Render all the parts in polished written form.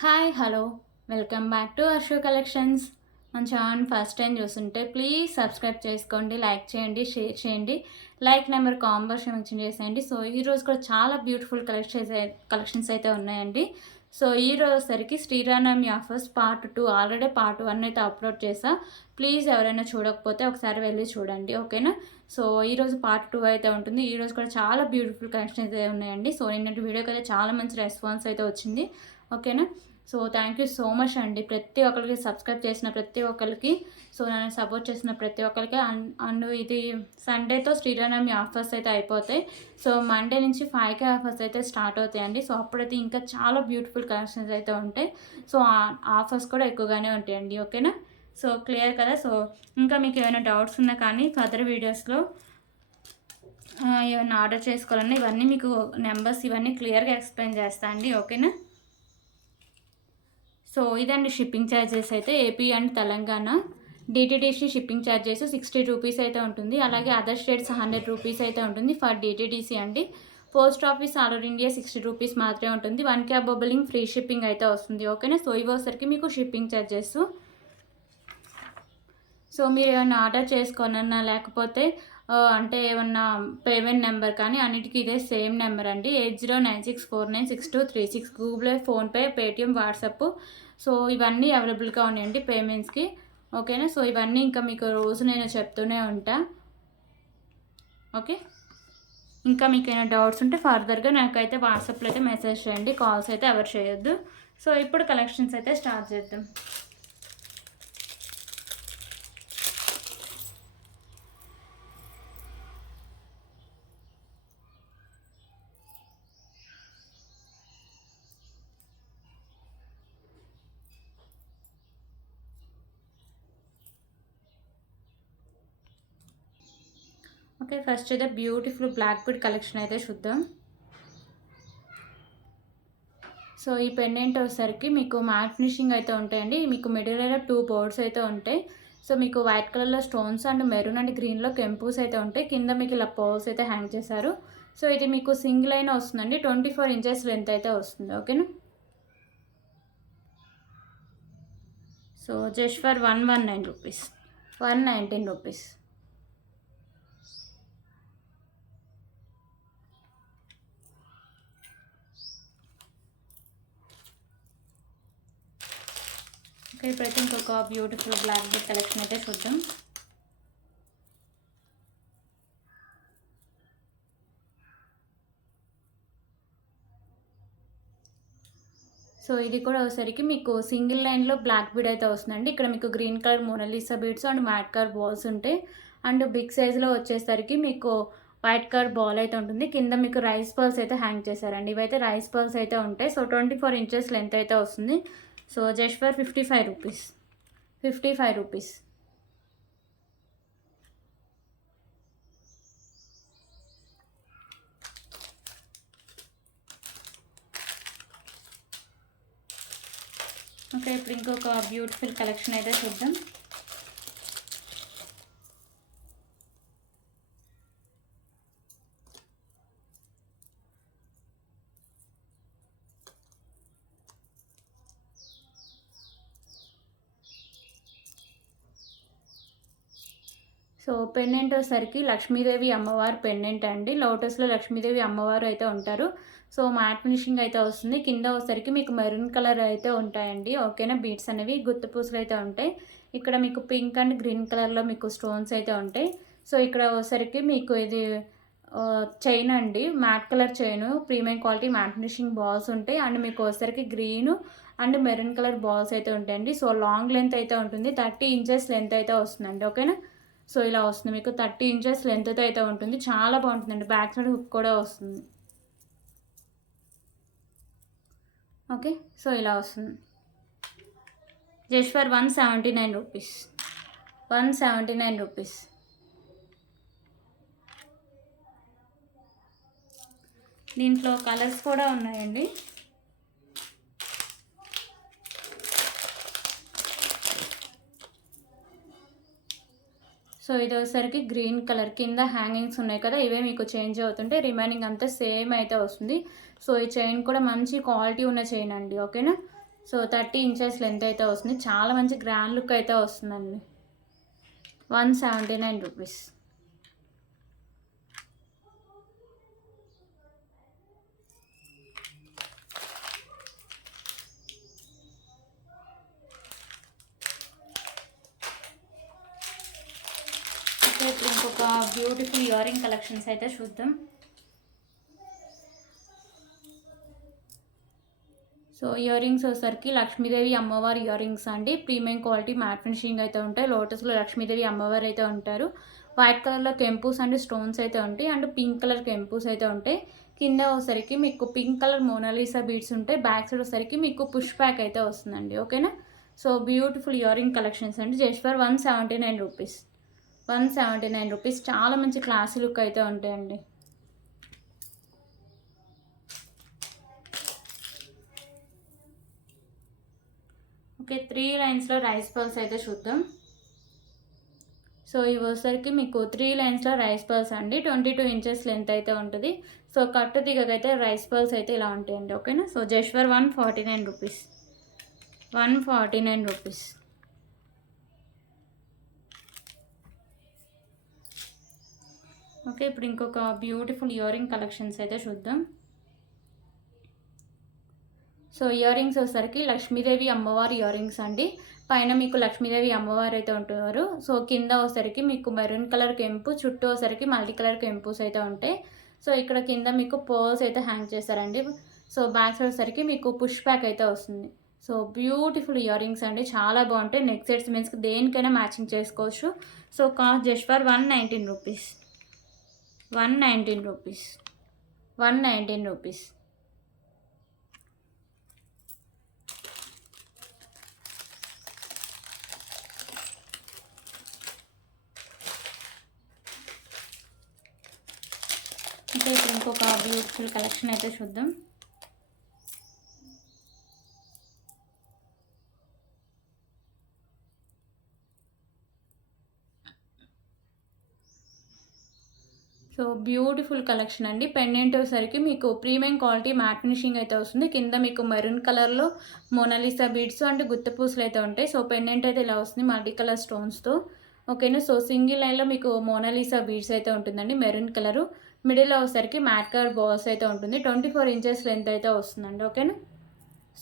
Hi hello welcome back to Arsho collections. మన channel first time చూస్తుంటే please subscribe చేసుకోండి, like చేయండి, షేర్ చేయండి. లైక్ నెంబర్ కాంబర్షన్ మెన్షన్ చేసేయండి. సో ఈరోజు కూడా చాలా బ్యూటిఫుల్ కలెక్షన్స్ అయితే ఉన్నాయండి. సో ఈ రోజు సరికి Sri Rama Navami offers part 2 already part 1 అయితే అప్లోడ్ చేసా. ప్లీజ్ ఎవరైనా చూడకపోతే ఒకసారి వెళ్ళి చూడండి, ఓకేనా. సో ఈరోజు పార్ట్ 2 అయితే ఉంటుంది. ఈరోజు కూడా చాలా బ్యూటిఫుల్ కలెక్షన్స్ అయితే ఉన్నాయండి. సో నిన్నటి వీడియోకి అయితే చాలా మంచి రెస్పాన్స్ అయితే వచ్చింది, ఓకేనా. So thank you so much అండి ప్రతి ఒక్కరికి, సబ్స్క్రైబ్ చేసిన ప్రతి ఒక్కరికి, సో నన్ను సపోర్ట్ చేసిన ప్రతి ఒక్కరికి. అండ్ ఇది సండేతో శ్రీరామనవమి ఆఫర్స్ అయితే అయిపోతాయి. సో మండే నుంచి 5K ఆఫర్స్ అయితే స్టార్ట్ అవుతాయండి. సో అప్పుడైతే ఇంకా చాలా బ్యూటిఫుల్ కలెక్షన్స్ అయితే ఉంటాయి. సో ఆఫర్స్ కూడా ఎక్కువగానే ఉంటాయండి, ఓకేనా. సో క్లియర్ కదా. సో ఇంకా మీకు ఏమైనా డౌట్స్ ఉన్నా కానీ ఫర్దర్ వీడియోస్లో ఏమైనా ఆర్డర్ చేసుకోవాలన్నా ఇవన్నీ మీకు నెంబర్స్ ఇవన్నీ క్లియర్గా ఎక్స్ప్లెయిన్ చేస్తాను అండి, ఓకేనా. సో ఇదండి షిప్పింగ్ ఛార్జెస్ అయితే AP and Telangana DTDC shipping charges 60 rupees అయితే ఉంటుంది. అలాగే అదర్ స్టేట్స్ 100 రూపీస్ అయితే ఉంటుంది ఫర్ డిటీడీసీ అండి. Post office all over India 60 rupees మాత్రమే ఉంటుంది. 1K బొబ్బలింగ్ ఫ్రీ షిప్పింగ్ అయితే వస్తుంది, ఓకేనా. సో ఇవోసరికి మీకు షిప్పింగ్ ఛార్జెస్. సో మీరు ఏమైనా ఆర్డర్ చేసుకోనన్నా లేకపోతే అంటే ఏమన్నా పేమెంట్ నెంబర్ కానీ అన్నిటికీ ఇదే సేమ్ నెంబర్ అండి, 8096496236. Google pay, PhonePe, Paytm, WhatsApp. So ఇవన్నీ అవైలబుల్గా ఉన్నాయండి పేమెంట్స్కి, ఓకేనా. సో ఇవన్నీ ఇంకా మీకు రోజు నేను చెప్తూనే ఉంటా, ఓకే. ఇంకా మీకు ఏమైనా డౌట్స్ ఉంటే ఫర్దర్గా నాకైతే వాట్సాప్లో అయితే మెసేజ్ చేయండి, కాల్స్ అయితే ఎవరు చేయొద్దు. సో ఇప్పుడు కలెక్షన్స్ అయితే స్టార్ట్ చేద్దాం. ఓకే, ఫస్ట్ అయితే బ్యూటిఫుల్ బ్లాక్ బీడ్ కలెక్షన్ అయితే చూద్దాం. సో ఈ పెండెంట్ వచ్చేసరికి మీకు మ్యాట్ ఫినిషింగ్ అయితే ఉంటాయండి. మీకు మిడిల్ ఏరియా 2 బోర్డ్స్ అయితే ఉంటాయి. సో మీకు వైట్ కలర్లో స్టోన్స్ అండ్ మెరూన్ అండ్ గ్రీన్లో కెంపూస్ అయితే ఉంటాయి. కింద మీకు ఇలా పర్ల్స్ అయితే హ్యాంగ్ చేశారు. సో ఇది మీకు సింగిల్ అయినా వస్తుందండి, 24 ఇంచెస్ లెంత్ అయితే వస్తుంది, ఓకేనా. So just for 119 rupees, 119 rupees. Okay, ఇప్పుడైతే ఇంకొక బ్యూటిఫుల్ బ్లాక్ బీడ్ కలెక్షన్ అయితే చూద్దాం. సో ఇది కూడా వచ్చేసరికి మీకు సింగిల్ లైన్లో బ్లాక్ బీడ్ అయితే వస్తుందండి. ఇక్కడ మీకు green colour Mona Lisa beads and matte colour balls ఉంటాయి. అండ్ బిగ్ సైజులో వచ్చేసరికి మీకు వైట్ కలర్ బాల్ అయితే ఉంటుంది. కింద మీకు రైస్ పర్ల్స్ అయితే హ్యాంగ్ చేశారండి. ఇవైతే రైస్ పర్ల్స్ అయితే ఉంటాయి. సో 24 ఇంచెస్ లెంత్ అయితే వస్తుంది. So just for 55 rupees, 55 rupees. Okay, ఇప్పుడు ఇంకొక బ్యూటిఫుల్ కలెక్షన్ అయితే చూద్దాం. సో పెండెంట్ వచ్చేసరికి లక్ష్మీదేవి అమ్మవారు పెండెంట్ అండి. లోటస్లో లక్ష్మీదేవి అమ్మవారు అయితే ఉంటారు. సో మ్యాట్ ఫినిషింగ్ అయితే వస్తుంది. కింద వచ్చేసరికి మీకు మెరూన్ కలర్ అయితే ఉంటాయండి, ఓకేనా. బీడ్స్ అనేవి గుత్తి పూసలు అయితే ఉంటాయి. ఇక్కడ మీకు పింక్ అండ్ గ్రీన్ కలర్లో మీకు స్టోన్స్ అయితే ఉంటాయి. సో ఇక్కడ వచ్చేసరికి మీకు ఇది చైన్ అండి, mat colour chain, premium quality matte finishing balls ఉంటాయి. అండ్ మీకు వచ్చేసరికి green and maroon colour balls అయితే ఉంటాయండి. సో లాంగ్ లెంత్ అయితే ఉంటుంది, 30 ఇంచెస్ లెంత్ అయితే వస్తుందండి, ఓకేనా. సో ఇలా వస్తుంది మీకు 30 ఇంచెస్ లెంత్తో అయితే ఉంటుంది. చాలా బాగుంటుందండి, బ్యాక్ సైడ్ హుక్ కూడా వస్తుంది, ఓకే. సో ఇలా వస్తుంది జస్ట్ ఫర్ 179 రూపీస్, 179 రూపీస్. దీంట్లో కలర్స్ కూడా ఉన్నాయండి. సో ఇది వచ్చేసరికి గ్రీన్ కలర్, కింద హ్యాంగింగ్స్ ఉన్నాయి కదా, ఇవే మీకు చేంజ్ అవుతుంటే రిమైనింగ్ అంతా సేమ్ అయితే వస్తుంది. సో ఈ చైన్ కూడా మంచి క్వాలిటీ ఉన్న చైన్ అండి, ఓకేనా. సో 30 ఇంచెస్ లెంత్ అయితే వస్తుంది. చాలా మంచి గ్రాండ్ లుక్ అయితే వస్తుందండి. 179 రూపీస్. ఇప్పుడు ఇంకొక బ్యూటిఫుల్ ఇయర్ రింగ్ కలెక్షన్స్ అయితే చూద్దాం. సో ఇయర్ రింగ్స్ వచ్చేసరికి లక్ష్మీదేవి అమ్మవారి ఇయర్ రింగ్స్ అండి. ప్రీమియం క్వాలిటీ మ్యాట్ ఫినిషింగ్ అయితే ఉంటాయి. లోటస్లో లక్ష్మీదేవి అమ్మవారు అయితే ఉంటారు. వైట్ కలర్లో కెంపూస్ అండ్ స్టోన్స్ అయితే ఉంటాయి. అండ్ పింక్ కలర్ కెంపూస్ అయితే ఉంటాయి. కింద వచ్చేసరికి మీకు పింక్ కలర్ మోనాలిసా బీడ్స్ ఉంటాయి. బ్యాక్ సైడ్ వచ్చేసరికి మీకు పుష్ బ్యాక్ అయితే వస్తుందండి. ఓకేనా. So beautiful earring collections అండి. Just for 179 rupees. 179 రూపీస్. చాలా మంచి క్లాసీ లుక్ అయితే ఉంటాయండి. ఓకే, 3 లైన్స్లో రైస్ పర్ల్స్ అయితే చూద్దాం. సో ఇవి వచ్చేసరికి మీకు 3 లైన్స్లో రైస్ పర్ల్స్ అండి. 22 ఇంచెస్ లెంత్ అయితే ఉంటుంది. సో కట్టు దిగకైతే రైస్ పర్ల్స్ అయితే ఇలా ఉంటాయండి. ఓకేనా. So just for 149 rupees. 149 rupees. Okay, ఇప్పుడు ఇంకొక బ్యూటిఫుల్ ఇయర్ రింగ్ కలెక్షన్స్ అయితే చూద్దాం. సో ఇయర్ రింగ్స్ వచ్చేసరికి లక్ష్మీదేవి అమ్మవారి ఇయర్ రింగ్స్ అండి. పైన మీకు లక్ష్మీదేవి అమ్మవారు అయితే ఉంటున్నారు. సో కింద వచ్చేసరికి మీకు మెరూన్ కలర్ కెంపు, చుట్టూ వచ్చేసరికి మల్టీ కలర్ కెంపుస్ అయితే ఉంటాయి. సో ఇక్కడ కింద మీకు పర్ల్స్ అయితే హ్యాంగ్ చేశారండి. సో బ్యాక్ సైడ్ వచ్చేసరికి మీకు పుష్ బ్యాక్ అయితే వస్తుంది. సో బ్యూటిఫుల్ ఇయర్ రింగ్స్ అండి, చాలా బాగుంటాయి. నెక్ సెట్స్ మీన్స్కి దేనికైనా మ్యాచింగ్ చేసుకోవచ్చు. So cost just for 119 rupees. 119 rupees. 119 rupees. ఇంకా ఇప్పుడు ఇంకొక బ్యూటిఫుల్ కలెక్షన్ అయితే చూద్దాం. సో బ్యూటిఫుల్ కలెక్షన్ అండి. పెండెంట్ వచ్చేసరికి మీకు ప్రీమియం క్వాలిటీ మ్యాట్ ఫినిషింగ్ అయితే వస్తుంది. కింద మీకు మెరూన్ కలర్లో మోనాలిసా బీడ్స్ అండ్ గుత్త పూసలు అయితే ఉంటాయి. సో పెండెంట్ అయితే ఇలా వస్తుంది మల్టీ కలర్ స్టోన్స్తో. ఓకేనా. సో సింగిల్ లైన్లో మీకు మోనాలిసా బీడ్స్ అయితే ఉంటుందండి మెరూన్ కలరు. మిడిల్లో వచ్చేసరికి మ్యాట్ కలర్ బాల్స్ అయితే ఉంటుంది. 24 ఇంచెస్ లెంత్ అయితే వస్తుందండి. ఓకేనా.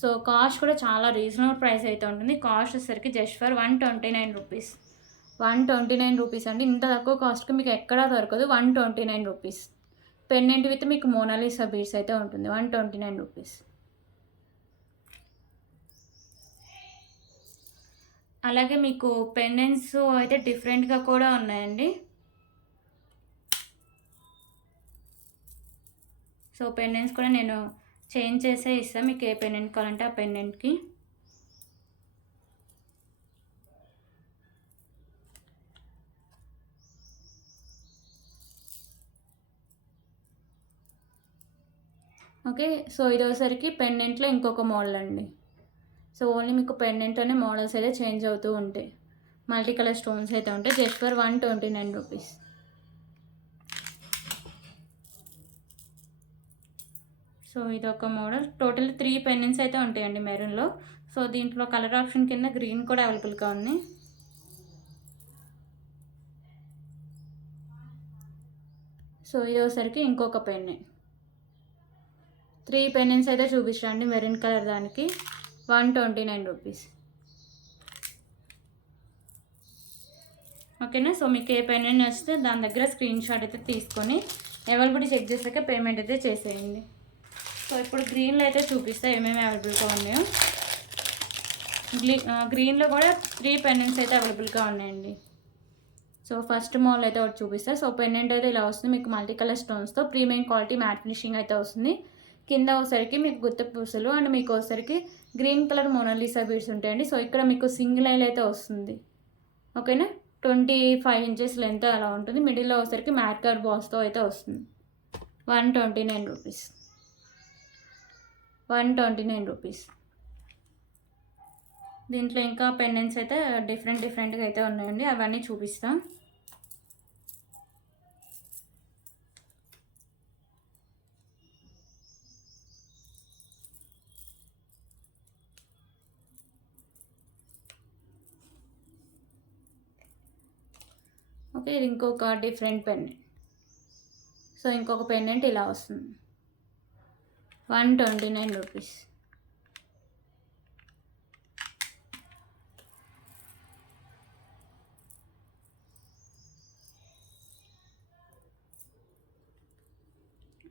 సో కాస్ట్ కూడా చాలా రీజనబుల్ ప్రైస్ అయితే ఉంటుంది. కాస్ట్ వచ్చేసరికి జస్ట్ ఫర్ 129 రూపీస్. 129 రూపీస్ అండి. ఇంత తక్కువ కాస్ట్కి మీకు ఎక్కడా దొరకదు. 129 రూపీస్. పెండెంట్ విత్ మీకు మోనాలిసా బీడ్స్ అయితే ఉంటుంది. 129 రూపీస్. అలాగే మీకు పెండెంట్స్ అయితే డిఫరెంట్గా కూడా ఉన్నాయండి. సో పెండెంట్స్ కూడా నేను చేంజ్ చేసే ఇస్తాను. మీకు ఏ పెండెంట్ కావాలంటే ఆ పెండెంట్కి. ఓకే. సో ఇది వచ్చేసరికి పెండెంట్లో ఇంకొక మోడల్ అండి. సో ఓన్లీ మీకు పెండెంట్లోనే మోడల్స్ అయితే చేంజ్ అవుతూ ఉంటాయి. మల్టీ కలర్ స్టోన్స్ అయితే ఉంటాయి. Just for 129 rupees. సో ఇది ఒక మోడల్. టోటల్ 3 పెండెంట్స్ అయితే ఉంటాయండి మెరూన్లో. సో దీంట్లో కలర్ ఆప్షన్ కింద గ్రీన్ కూడా అవైలబుల్గా ఉంది. సో ఇది వచ్చేసరికి ఇంకొక పెండెంట్. 3 పెండెంట్స్ అయితే చూపించండి మెరూన్ కలర్ దానికి. 129 రూపీస్. ఓకేనా. సో మీకు ఏ పెండెంట్ వస్తే దాని దగ్గర స్క్రీన్ షాట్ అయితే తీసుకొని అవైలబిలిటీ చెక్ చేసాక పేమెంట్ అయితే చేసేయండి. సో ఇప్పుడు గ్రీన్లో అయితే చూపిస్తే ఏమేమి అవైలబుల్గా ఉన్నాయో. గ్రీన్లో కూడా 3 పెండెంట్స్ అయితే అవైలబుల్గా ఉన్నాయండి. సో ఫస్ట్ మోడల్ అయితే ఒకటి చూపిస్తాను. సో పెండెంట్ అయితే ఇలా వస్తుంది మీకు మల్టీ కలర్ స్టోన్స్తో. ప్రీమియం క్వాలిటీ మ్యాట్ ఫినిషింగ్ అయితే వస్తుంది. కింద వచ్చేసరికి మీకు గుత్త పూసలు అండ్ మీకు వచ్చేసరికి గ్రీన్ కలర్ మోనాలిసా బీడ్స్ ఉంటాయండి. సో ఇక్కడ మీకు సింగిల్ లైన్ అయితే వస్తుంది. ఓకేనా. 25 ఇంచెస్ లెంత్ అలా ఉంటుంది. మిడిల్లో వచ్చేసరికి మ్యాట్ కలర్ బాల్స్తో అయితే వస్తుంది. 129 రూపీస్. 129 రూపీస్. దీంట్లో ఇంకా పెండెంట్స్ అయితే డిఫరెంట్గా అయితే ఉన్నాయండి. అవన్నీ చూపిస్తాం. ఓకే, ఇది ఇంకొక డిఫరెంట్ పెండెంట్. సో ఇంకొక పెండెంట్ ఇలా వస్తుంది, 129 రూపీస్.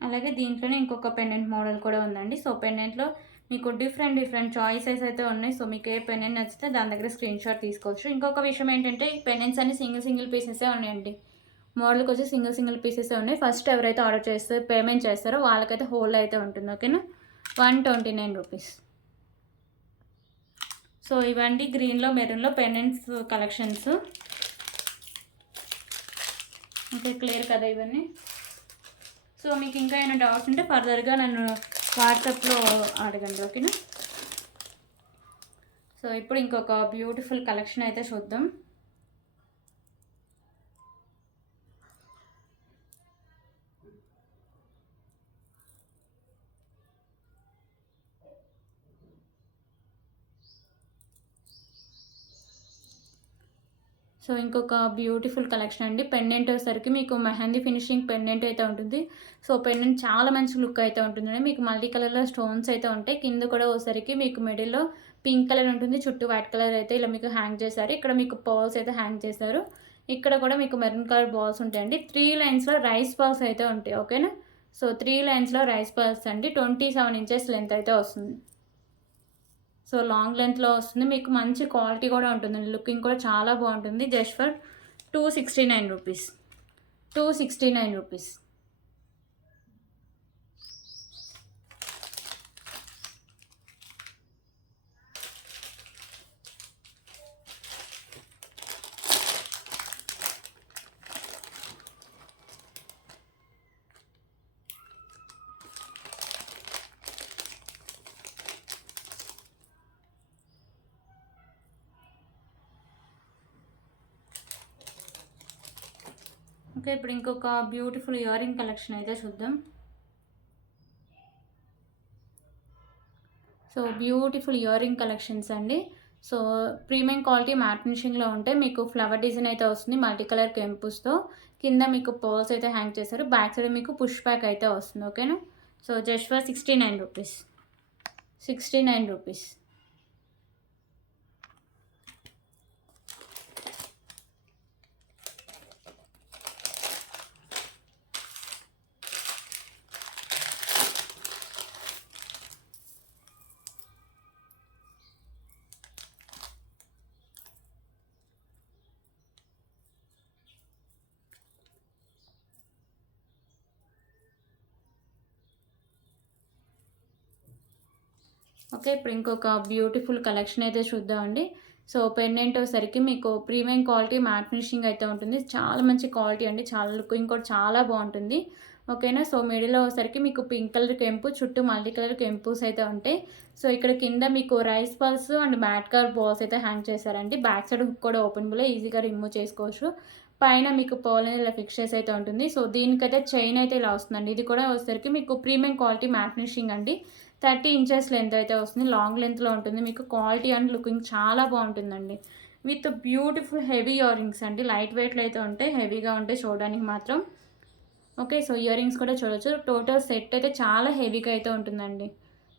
అలాగే దీంట్లోనే ఇంకొక పెండెంట్ మోడల్ కూడా ఉందండి. సో పెండెంట్లో మీకు డిఫరెంట్ చాయిసెస్ అయితే ఉన్నాయి. సో మీకు ఏ పెండెంట్ నచ్చితే దాని దగ్గర స్క్రీన్ షాట్ తీసుకోవచ్చు. ఇంకొక విషయం ఏంటంటే ఈ పెండెంట్స్ అన్ని సింగిల్ పీసెసే ఉన్నాయండి. మోడల్కి వచ్చి సింగిల్ పీసెసే ఉన్నాయి. ఫస్ట్ ఎవరైతే ఆర్డర్ చేస్తే పేమెంట్ చేస్తారో వాళ్ళకైతే హోల్ అయితే ఉంటుంది. ఓకేనా, 129 రూపీస్. సో ఇవన్నీ గ్రీన్లో మెరూన్లో పెండెంట్స్ కలెక్షన్స్. ఓకే, క్లియర్ కదా ఇవన్నీ. సో మీకు ఇంకా ఏమైనా డౌట్స్ ఉంటే ఫర్దర్గా నన్ను వాట్సాప్లో అడగండి. ఓకేనా. సో ఇప్పుడు ఇంకొక బ్యూటిఫుల్ కలెక్షన్ అయితే చూద్దాం. సో ఇంకొక బ్యూటిఫుల్ కలెక్షన్ అండి. పెండెంట్ వచ్చేసరికి మీకు మెహందీ ఫినిషింగ్ పెండెంట్ అయితే ఉంటుంది. సో పెండెంట్ చాలా మంచి లుక్ అయితే ఉంటుందండి. మీకు మల్టీ కలర్లో స్టోన్స్ అయితే ఉంటాయి. కింద కూడా వచ్చేసరికి మీకు మిడిల్లో పింక్ కలర్ ఉంటుంది, చుట్టూ వైట్ కలర్ అయితే ఇలా మీకు హ్యాంగ్ చేశారు. ఇక్కడ మీకు పర్ల్స్ అయితే హ్యాంగ్ చేశారు. ఇక్కడ కూడా మీకు మెరూన్ కలర్ బాల్స్ ఉంటాయండి. 3 లైన్స్లో రైస్ బాల్స్ అయితే ఉంటాయి. ఓకేనా. సో 3 లైన్స్లో రైస్ బాల్స్ అండి. 27 ఇంచెస్ లెంత్ అయితే వస్తుంది. సో లాంగ్ లెంత్లో వస్తుంది. మీకు మంచి క్వాలిటీ కూడా ఉంటుందండి. లుకింగ్ కూడా చాలా బాగుంటుంది. Just for 269 rupees. 269 rupees. Okay, ఇప్పుడు ఇంకొక బ్యూటిఫుల్ ఇయర్ రింగ్ కలెక్షన్ అయితే చూద్దాం. So beautiful earring collections అండి. సో ప్రీమియం క్వాలిటీ మ్యాట్ ఫినిషింగ్లో ఉంటే మీకు ఫ్లవర్ డిజైన్ అయితే వస్తుంది మల్టీ కలర్ కెంపుస్తో. కింద మీకు పర్ల్స్ అయితే హ్యాంగ్ చేశారు. బ్యాక్ సైడ్ మీకు పుష్ బ్యాక్ అయితే వస్తుంది. ఓకేనా. So just for 69 rupees. 69 rupees. Okay, ఇప్పుడు ఇంకొక బ్యూటిఫుల్ కలెక్షన్ అయితే చూద్దామండి. సో పెండెంట్ వచ్చేసరికి మీకు ప్రీమియం క్వాలిటీ మ్యాట్ ఫినిషింగ్ అయితే ఉంటుంది. చాలా మంచి క్వాలిటీ అండి. చాలా లుకింగ్ కూడా చాలా బాగుంటుంది. ఓకేనా. సో మిడిల్లో వచ్చేసరికి మీకు పింక్ కలర్ కెంపు, చుట్టూ మల్టీ కలర్ కెంపుస్ అయితే ఉంటాయి. సో ఇక్కడ కింద మీకు rice pearls and matte colour balls అయితే హ్యాంగ్ చేశారండి. బ్యాక్ సైడ్ హుక్ కూడా ఓపెనబుల్, ఈజీగా రిమూవ్ చేసుకోవచ్చు. పైన మీకు పర్ల్ అనేది ఇలా ఫిక్స్ చేసి అయితే ఉంటుంది. సో దీనికైతే చైన్ అయితే ఇలా వస్తుందండి. ఇది కూడా వచ్చేసరికి మీకు ప్రీమియం క్వాలిటీ మ్యాట్ ఫినిషింగ్ అండి. 30 ఇంచెస్ లెంత్ అయితే వస్తుంది. లాంగ్ లెంత్లో ఉంటుంది. మీకు క్వాలిటీ అండ్ లుకింగ్ చాలా బాగుంటుందండి. With beautiful heavy ear rings అండి. లైట్ వెయిట్లో అయితే ఉంటాయి, హెవీగా ఉంటాయి చూడడానికి మాత్రం. ఓకే, సో ఇయర్ రింగ్స్ కూడా చూడవచ్చు. టోటల్ సెట్ అయితే చాలా హెవీగా అయితే ఉంటుందండి.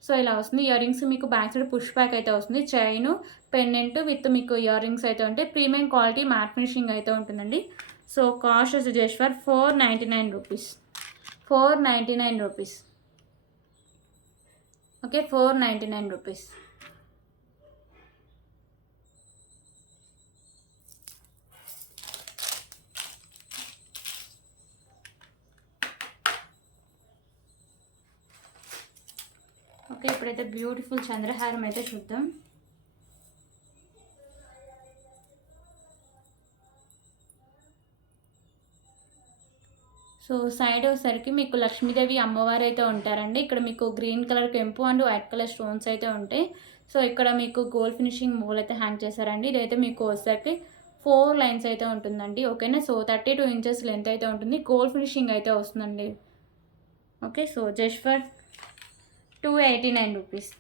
సో ఇలా వస్తుంది. ఇయర్ రింగ్స్ మీకు బ్యాక్ సైడ్ పుష్ బ్యాక్ అయితే వస్తుంది. చైన్ పెండెంట్ విత్ మీకు ఇయర్ రింగ్స్ అయితే ఉంటాయి. ప్రీమియం క్వాలిటీ మ్యాట్ ఫినిషింగ్ అయితే ఉంటుందండి. సో కాస్ట్ వచ్చి just for 499 rupees. 499 rupees. Okay, 499 rupees. Okay, ఇప్పుడైతే బ్యూటిఫుల్ చంద్రహారం అయితే చూద్దాం. సో సైడ్ వచ్చేసరికి మీకు లక్ష్మీదేవి అమ్మవారు అయితే ఉంటారండి. ఇక్కడ మీకు గ్రీన్ కలర్ కెంపు అండ్ వైట్ కలర్ స్టోన్స్ అయితే ఉంటాయి. సో ఇక్కడ మీకు గోల్డ్ ఫినిషింగ్ మోల్ అయితే హ్యాంగ్ చేశారండి. ఇదైతే మీకు వచ్చేసరికి 4 లైన్స్ అయితే ఉంటుందండి. ఓకేనా. సో 32 ఇంచెస్ లెంత్ అయితే ఉంటుంది. గోల్డ్ ఫినిషింగ్ అయితే వస్తుందండి. Okay, so just for 289 rupees.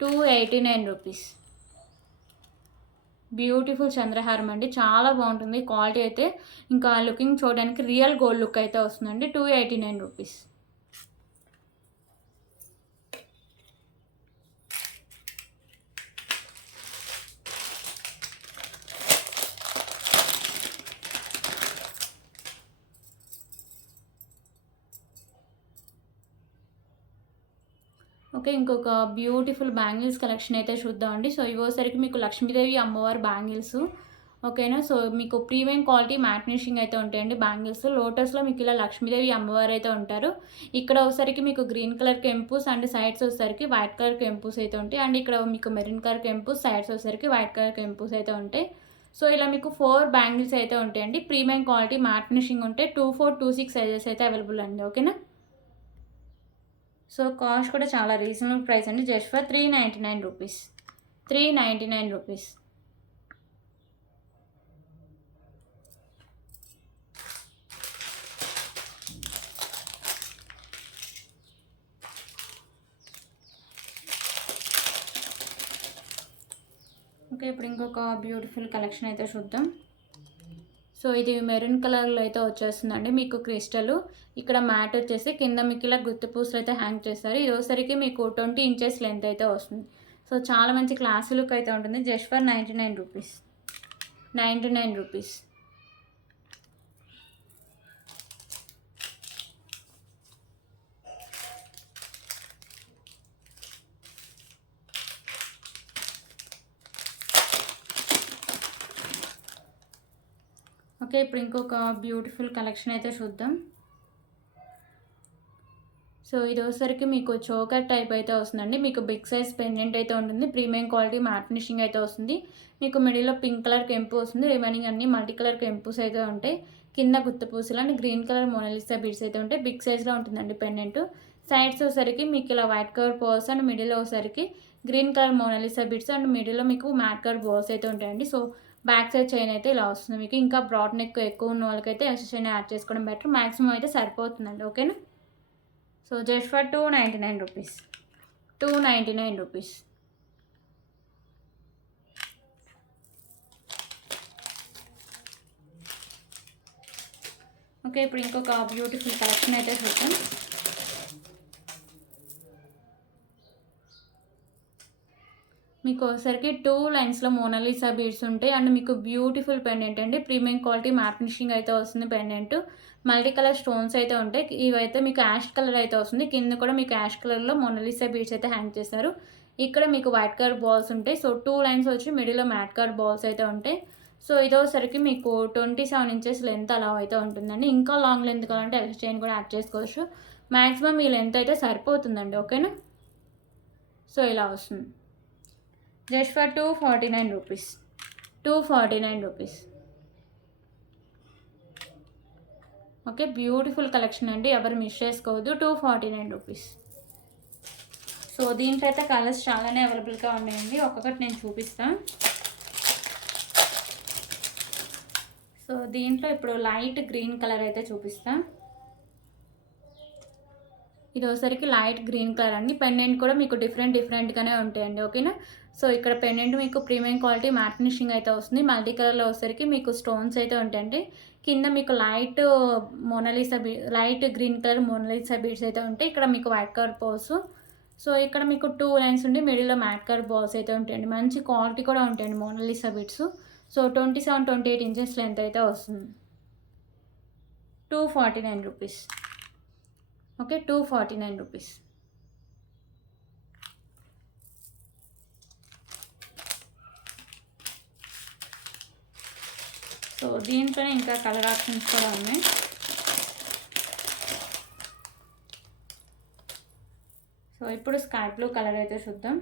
289 rupees. Beautiful చంద్రహారం అండి, చాలా బాగుంటుంది క్వాలిటీ అయితే. ఇంకా లుకింగ్ చూడడానికి రియల్ గోల్డ్ లుక్ అయితే వస్తుందండి. 289 రూపీస్. ఓకే, ఇంకొక బ్యూటిఫుల్ బ్యాంగిల్స్ కలెక్షన్ అయితే చూద్దామండి. సో ఇవోసరికి మీకు లక్ష్మీదేవి అమ్మవారి బ్యాంగిల్స్, ఓకేనా. సో మీకు ప్రీమియం క్వాలిటీ మ్యాట్ ఫినిషింగ్ అయితే ఉంటాయండి బ్యాంగిల్స్. లోటస్లో మీకు ఇలా లక్ష్మీదేవి అమ్మవారు అయితే ఉంటారు. ఇక్కడ వచ్చేసరికి మీకు గ్రీన్ కలర్ కెంపుస్ అండ్ సైడ్స్ వచ్చేసరికి వైట్ కలర్ కెంపుస్ అయితే ఉంటాయి. అండ్ ఇక్కడ మీకు మెరూన్ కలర్ కెంపుస్, సైడ్స్ వచ్చేసరికి వైట్ కలర్ కెంపుస్ అయితే ఉంటాయి. సో ఇలా మీకు 4 బ్యాంగిల్స్ అయితే ఉంటాయండి. ప్రీమియం క్వాలిటీ మ్యాట్ ఫినిషింగ్ ఉంటే 24, 26 సైజెస్ అయితే అవైలబుల్ అండి, ఓకేనా. సో కాస్ట్ కూడా చాలా రీజనబుల్ ప్రైస్ అండి, just for 399 rupees. 399 rupees. Okay, ఇప్పుడు ఇంకొక బ్యూటిఫుల్ కలెక్షన్ అయితే చూద్దాం. సో ఇది మెరూన్ కలర్లో అయితే వచ్చేస్తుందండి మీకు క్రిస్టల్. ఇక్కడ మ్యాట్ వచ్చేసి కింద మీకు ఇలా గుత్తి పూసలు అయితే హ్యాంగ్ చేస్తారు. ఇది వచ్చేసరికి మీకు 20 ఇంచెస్ లెంత్ అయితే వస్తుంది. సో చాలా మంచి క్లాసీ లుక్ అయితే ఉంటుంది, just for 99 rupees. 99 rupees. Okay, ఇప్పుడు ఇంకొక బ్యూటిఫుల్ కలెక్షన్ అయితే చూద్దాం. సో ఇది వచ్చేసరికి మీకు చోకర్ టైప్ అయితే వస్తుందండి. మీకు బిగ్ సైజ్ పెండెంట్ అయితే ఉంటుంది. ప్రీమియం క్వాలిటీ మ్యాట్ ఫినిషింగ్ అయితే వస్తుంది. మీకు మిడిల్లో పింక్ కలర్ కెంపు వస్తుంది. రిమైనింగ్ అన్ని మల్టీ కలర్ కెంపుస్ అయితే ఉంటాయి. కింద గుత్త పూసలు and green colour Mona Lisa beads అయితే ఉంటాయి. బిగ్ సైజ్లో ఉంటుందండి పెండెంట్. సైడ్స్ వచ్చేసరికి మీకు ఇలా వైట్ కలర్ బాల్స్ అండ్ మిడిల్లో వచ్చేసరికి green colour Mona Lisa beads and మిడిల్లో మీకు మ్యాట్ కలర్ బాల్స్ అయితే ఉంటాయండి. సో బ్యాక్ సైడ్ చైన్ అయితే ఇలా వస్తుంది మీకు. ఇంకా బ్రాడ్ నెక్ ఎక్కువ ఉన్న వాళ్ళకైతే ఎక్స్ట్రా చైన్ యాడ్ చేసుకోవడం బెటర్. మ్యాక్సిమం అయితే సరిపోతుందండి, ఓకేనా. So just for 299 rupees. 299 rupees. Okay, ఇప్పుడు ఇంకొక బ్యూటిఫుల్ కలెక్షన్ అయితే చూద్దాం. మీకు ఒకసారికి 2 లైన్స్లో మోనాలిసా బీడ్స్ ఉంటాయి. అండ్ మీకు బ్యూటిఫుల్ పెండెంట్ అండి, ప్రీమియం క్వాలిటీ మ్యాట్ ఫినిషింగ్ అయితే వస్తుంది పెండెంట్. మల్టీ కలర్ స్టోన్స్ అయితే ఉంటాయి. ఇవైతే మీకు యాష్ కలర్ అయితే వస్తుంది. కింద కూడా మీకు యాష్ కలర్లో మోనాలిసా బీడ్స్ అయితే హ్యాంగ్ చేస్తారు. ఇక్కడ మీకు వైట్ కలర్ బాల్స్ ఉంటాయి. సో 2 లైన్స్ వచ్చి మిడిల్లో మ్యాట్ కలర్ బాల్స్ అయితే ఉంటాయి. సో ఇదోసరికి మీకు 27 ఇంచెస్ లెంత్ అలా అయితే ఉంటుందండి. ఇంకా లాంగ్ లెంత్ కావాలంటే ఎక్స్ట్రా చైన్ కూడా యాడ్ చేసుకోవచ్చు. మ్యాక్సిమం ఈ లెంత్ అయితే సరిపోతుందండి, ఓకేనా. సో ఇలా వస్తుంది, just for 249 rupees. 249 rupees. Okay, beautiful collection అండి, ఎవరు మిస్ చేసుకోవద్దు. 249 రూపీస్. సో దీంట్లో అయితే కలర్స్ చాలానే అవైలబుల్గా ఉన్నాయండి. ఒక్కొక్కటి నేను చూపిస్తాను. సో దీంట్లో ఇప్పుడు లైట్ గ్రీన్ కలర్ అయితే చూపిస్తాను. ఇది ఒకసారికి లైట్ గ్రీన్ కలర్ అండి. పెండెంట్ కూడా మీకు డిఫరెంట్గానే ఉంటాయండి, ఓకేనా. సో ఇక్కడ పెండెంట్ మీకు ప్రీమియం క్వాలిటీ మ్యాట్ ఫినిషింగ్ అయితే వస్తుంది. మల్టీ కలర్లో వచ్చేసరికి మీకు స్టోన్స్ అయితే ఉంటాయండి. కింద మీకు light light green colour Mona Lisa beads అయితే ఉంటాయి. ఇక్కడ మీకు వైట్ కలర్ బాల్స్. సో ఇక్కడ మీకు 2 లైన్స్ ఉండి మిడిల్లో మ్యాట్ కలర్ బాల్స్ అయితే ఉంటాయండి. మంచి క్వాలిటీ కూడా ఉంటాయండి Monalisa beads. So 27, 28 inches length అయితే వస్తుంది. 249 రూపీస్. Okay, 249 rupees. సో దీంట్లోనే ఇంకా కలర్ ఆప్షన్స్ కూడా ఉన్నాయి. సో ఇప్పుడు స్కై బ్లూ కలర్ అయితే చూద్దాం.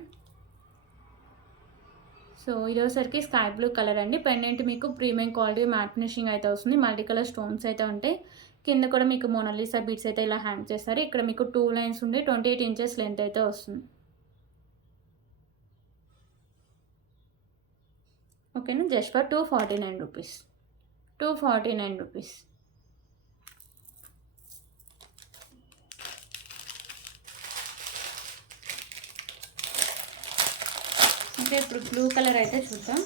సో ఇదోసరికి స్కై బ్లూ కలర్ అండి. పెండెంట్ మీకు ప్రీమియం క్వాలిటీ మ్యాట్ ఫినిషింగ్ అయితే వస్తుంది. మల్టీ కలర్ స్టోన్స్ అయితే ఉంటాయి. కింద కూడా మీకు మోనాలిసా బీడ్స్ అయితే ఇలా హ్యాంగ్ చేస్తారు. ఇక్కడ మీకు 2 లైన్స్ ఉండి 28 ఇంచెస్ లెంత్ అయితే వస్తుంది, ఓకేనా. Just for 249 rupees. 249 rupees. Okay, ఇప్పుడు బ్లూ కలర్ అయితే చూద్దాం.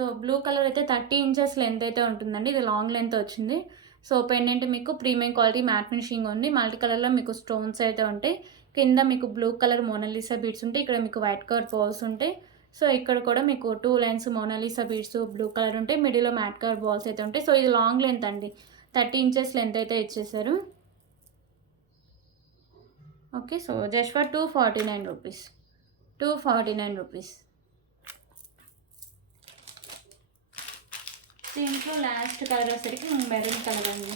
సో బ్లూ కలర్ అయితే 30 ఇంచెస్ లెంత్ అయితే ఉంటుందండి. ఇది లాంగ్ లెంత్ వచ్చింది. సో పెండెంట్ మీకు ప్రీమియం క్వాలిటీ మ్యాట్ ఫినిషింగ్ ఉంది. మల్టీ కలర్‌లో మీకు స్టోన్స్ అయితే ఉంటాయి. కింద మీకు బ్లూ కలర్ మోనాలిసా బీడ్స్ ఉంటాయి. ఇక్కడ మీకు వైట్ కలర్ పర్ల్స్ ఉంటాయి. సో ఇక్కడ కూడా మీకు 2 lines Monalisa beads blue colour ఉంటాయి. మిడిల్‌లో మ్యాట్ కలర్ బాల్స్ అయితే ఉంటాయి. సో ఇది లాంగ్ లెంత్ అండి. 30 ఇంచెస్ లెంత్ అయితే ఇచ్చేసారు. Okay. So just for 249 rupees. 249 rupees. దీంట్లో లాస్ట్ కలర్ వచ్చేసరికి మెరూన్ కలర్ అండి.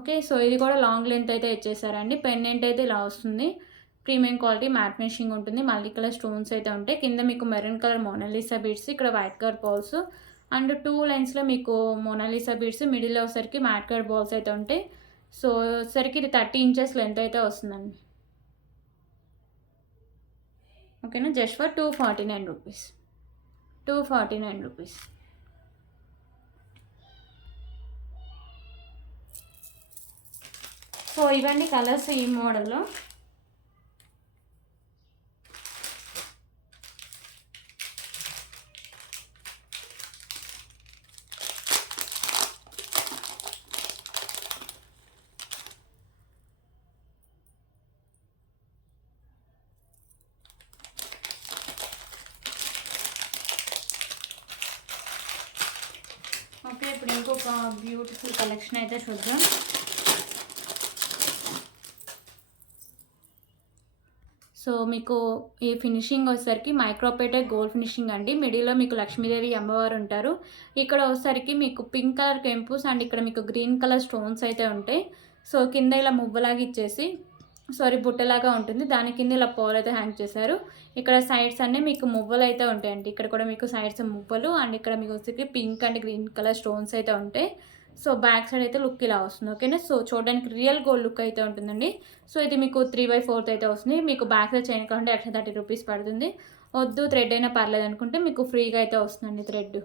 ఓకే. సో ఇది కూడా లాంగ్ లెంత్ అయితే ఇచ్చేసారండి. పెండెంట్ అయితే ఇలా వస్తుంది. ప్రీమియం క్వాలిటీ మ్యాట్ ఫినిషింగ్ ఉంటుంది. మల్టీ కలర్ స్టోన్స్ అయితే ఉంటాయి. కింద మీకు మెరూన్ కలర్ మోనాలిసా బీడ్స్, ఇక్కడ వైట్ కలర్ బాల్స్ అండ్ 2 లైన్స్‌లో మీకు మోనాలిసా బీడ్స్, మిడిల్‌లో వచ్చేసరికి మ్యాట్ కలర్ బాల్స్ అయితే ఉంటాయి. సో వచ్చేసరికి ఇది 30 ఇంచెస్ లెంత్ అయితే వస్తుందండి. ఓకేనా. Just for 249 rupees. 249 rupees. So ఇవన్నీ కలర్స్ ఈ మోడల్లో. ఓకే. ఇప్పుడు ఇంకొక బ్యూటిఫుల్ కలెక్షన్ అయితే చూద్దాం. సో మీకు ఈ ఫినిషింగ్ వచ్చేసరికి మైక్రోపేటే గోల్డ్ ఫినిషింగ్ అండి. మిడిల్‌లో మీకు లక్ష్మీదేవి అమ్మవారు ఉంటారు. ఇక్కడ వచ్చేసరికి మీకు పింక్ కలర్ కెంపుస్ అండ్ ఇక్కడ మీకు గ్రీన్ కలర్ స్టోన్స్ అయితే ఉంటాయి. సో కింద ఇలా మువ్వలాగా ఇచ్చేసి బుట్టలాగా ఉంటుంది. దాని కింద ఇలా పోల్ అయితే హ్యాంగ్ చేశారు. ఇక్కడ సైడ్స్ అన్నీ మీకు మువ్వలు అయితే ఉంటాయండి. ఇక్కడ కూడా మీకు సైడ్స్ మువ్వలు అండ్ ఇక్కడ మీకు వచ్చేసరికి pink and green colour stones అయితే ఉంటాయి. సో బ్యాక్ సైడ్ అయితే లుక్ ఇలా వస్తుంది. ఓకేనా. సో చూడడానికి రియల్ గోల్డ్ లుక్ అయితే ఉంటుందండి. సో ఇది మీకు 3/4 అయితే వస్తుంది. మీకు బ్యాక్ సైడ్ చైన్ కావాలంటే ఎక్స్ట్రా 30 రూపీస్ పడుతుంది. వద్దు థ్రెడ్ అయినా పర్లేదు అనుకుంటే మీకు ఫ్రీగా అయితే వస్తుందండి థ్రెడ్.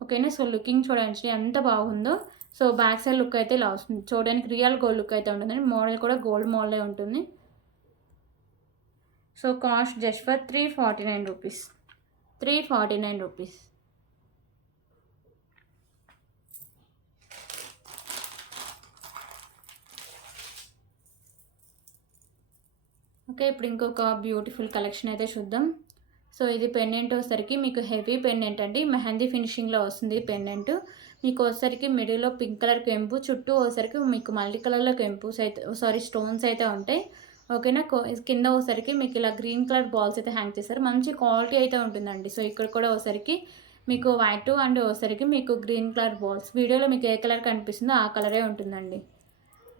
ఓకేనా. సో లుకింగ్ చూడండి ఎంత బాగుందో. సో బ్యాక్ సైడ్ లుక్ అయితే ఇలా వస్తుంది. చూడడానికి రియల్ గోల్డ్ లుక్ అయితే ఉంటుందండి. మోడల్ కూడా గోల్డ్ మోడలే ఉంటుంది. So cost just for 349 rupees. 349 rupees. Okay. ఇప్పుడు ఇంకొక బ్యూటిఫుల్ కలెక్షన్ అయితే చూద్దాం. సో ఇది పెండెంట్ వచ్చేసరికి మీకు హెవీ పెండెంట్ అండి. మెహందీ ఫినిషింగ్‌లో వస్తుంది పెండెంట్. మీకు వచ్చేసరికి మిడిల్‌లో పింక్ కలర్ కెంపు, చుట్టూ వచ్చేసరికి మీకు మల్టీ కలర్‌లో కెంపుస్ అయితే స్టోన్స్ అయితే ఉంటాయి. ఓకేనా. కింద వచ్చేసరికి మీకు ఇలా గ్రీన్ కలర్ బాల్స్ అయితే హ్యాంగ్ చేశారు. మంచి క్వాలిటీ అయితే ఉంటుందండి. సో ఇక్కడ కూడా వచ్చేసరికి మీకు వైట్ అండ్ వచ్చేసరికి మీకు గ్రీన్ కలర్ బాల్స్. వీడియోలో మీకు ఏ కలర్ కనిపిస్తుందో ఆ కలరే ఉంటుందండి.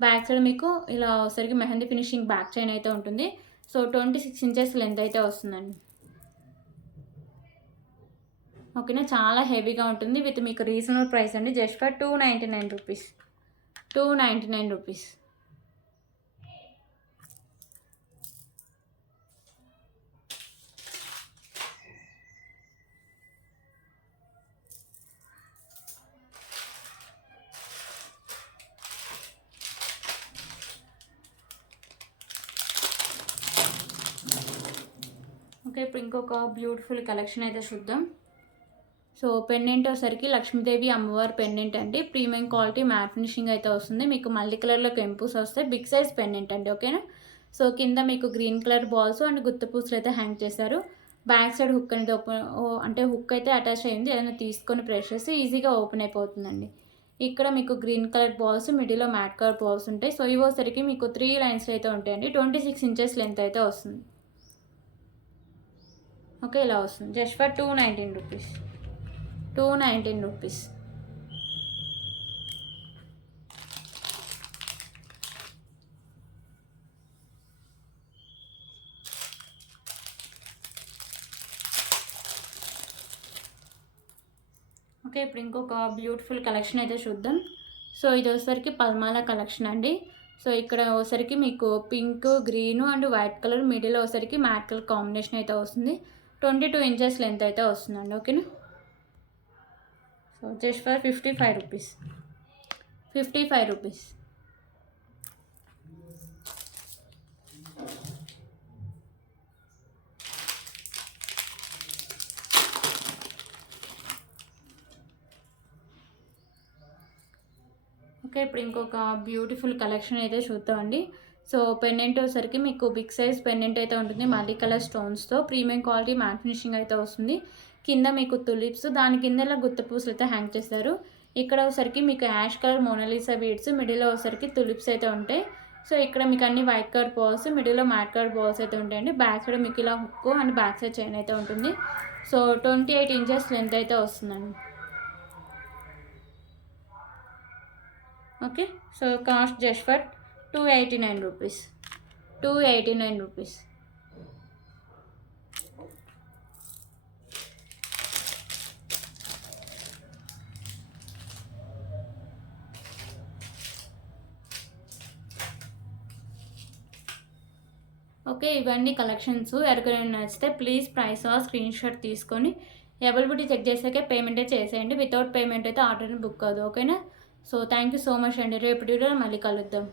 బ్యాక్ సైడ్ మీకు ఇలా వచ్చేసరికి మెహందీ ఫినిషింగ్ బ్యాక్ చైన్ అయితే ఉంటుంది. సో 26 ఇంచెస్ లెంత్ అయితే వస్తుందండి. ఓకేనా. చాలా హెవీగా ఉంటుంది. విత్ మీకు రీజనబుల్ ప్రైస్ అండి. Just for 299 rupees. 299 rupees. Okay. ఇప్పుడు ఇంకొక బ్యూటిఫుల్ కలెక్షన్ అయితే చూద్దాం. సో పెండెంట్ వచ్చేసరికి లక్ష్మీదేవి అమ్మవారి పెండెంట్ అండి. ప్రీమియం క్వాలిటీ మ్యాట్ ఫినిషింగ్ అయితే వస్తుంది. మీకు మల్టీ కలర్‌లో కెంపుస్ వస్తాయి. బిగ్ సైజ్ పెండెంట్ అండి. ఓకేనా. సో కింద మీకు గ్రీన్ కలర్ బాల్స్ అండ్ గుత్త పూసలు అయితే హ్యాంగ్ చేశారు. బ్యాక్ సైడ్ హుక్ అనేది అంటే హుక్ అయితే అటాచ్ అయింది. ఏదైనా తీసుకొని ప్రెస్ చేస్తే ఈజీగా ఓపెన్ అయిపోతుందండి. ఇక్కడ మీకు గ్రీన్ కలర్ బాల్స్, మిడిల్‌లో మ్యాట్ కలర్ బాల్స్ ఉంటాయి. సో ఇవి వచ్చేసరికి మీకు 3 లైన్స్ అయితే ఉంటాయండి. 26 ఇంచెస్ లెంత్ అయితే వస్తుంది. ఓకే. ఇలా వస్తుంది. Just for 219 rupees. 219 rupees. Okay. ఇప్పుడు ఇంకొక బ్యూటిఫుల్ కలెక్షన్ అయితే చూద్దాం. సో ఇది వచ్చేసరికి పల్మాల కలెక్షన్ అండి. సో ఇక్కడ వచ్చేసరికి మీకు pink, green and white colour, middle వచ్చేసరికి మ్యాట్ కలర్ కాంబినేషన్ అయితే వస్తుంది. 22 ఇంచెస్ లెంత్ అయితే వస్తుందండి. ఓకేనా. So just for 55 rupees. 55 rupees. Okay, ఇప్పుడు ఇంకొక బ్యూటిఫుల్ కలెక్షన్ అయితే చూద్దామండి. సో పెండెంట్ వచ్చేసరికి మీకు బిగ్ సైజ్ పెండెంట్ అయితే ఉంటుంది. మల్టీ కలర్ స్టోన్స్తో ప్రీమియం క్వాలిటీ మ్యాట్ ఫినిషింగ్ అయితే వస్తుంది. కింద మీకు తులిప్స్, దాని కింద ఇలా గుత్త పూసలు అయితే హ్యాంగ్ చేస్తారు. ఇక్కడ వచ్చేసరికి మీకు యాష్ కలర్ మోనాలిసా బీడ్స్, మిడిల్లో వచ్చేసరికి తులిప్స్ అయితే ఉంటాయి. సో ఇక్కడ మీకు అన్ని వైట్ కలర్ బాల్స్, మిడిల్లో మ్యాట్ కలర్ బాల్స్ అయితే ఉంటాయండి. బ్యాక్ సైడ్ మీకు ఇలా hook and back side chain అయితే ఉంటుంది. సో 28 ఇంచెస్ లెంత్ అయితే వస్తుందండి. Okay, so cost just for 289 rupees. 289 rupees. Okay, ఇవన్నీ కలెక్షన్స్. ఎవరికైనా నచ్చితే ప్లీజ్ ప్రైస్ స్క్రీన్ షాట్ తీసుకొని అవైలబిలిటీ చెక్ చేసాకే పేమెంటే చేసేయండి. వితౌట్ పేమెంట్ అయితే ఆర్డర్ని బుక్ కాదు. ఓకేనా? So thank you so much అండి. రేపు వీడియోలో మళ్ళీ కలుద్దాం.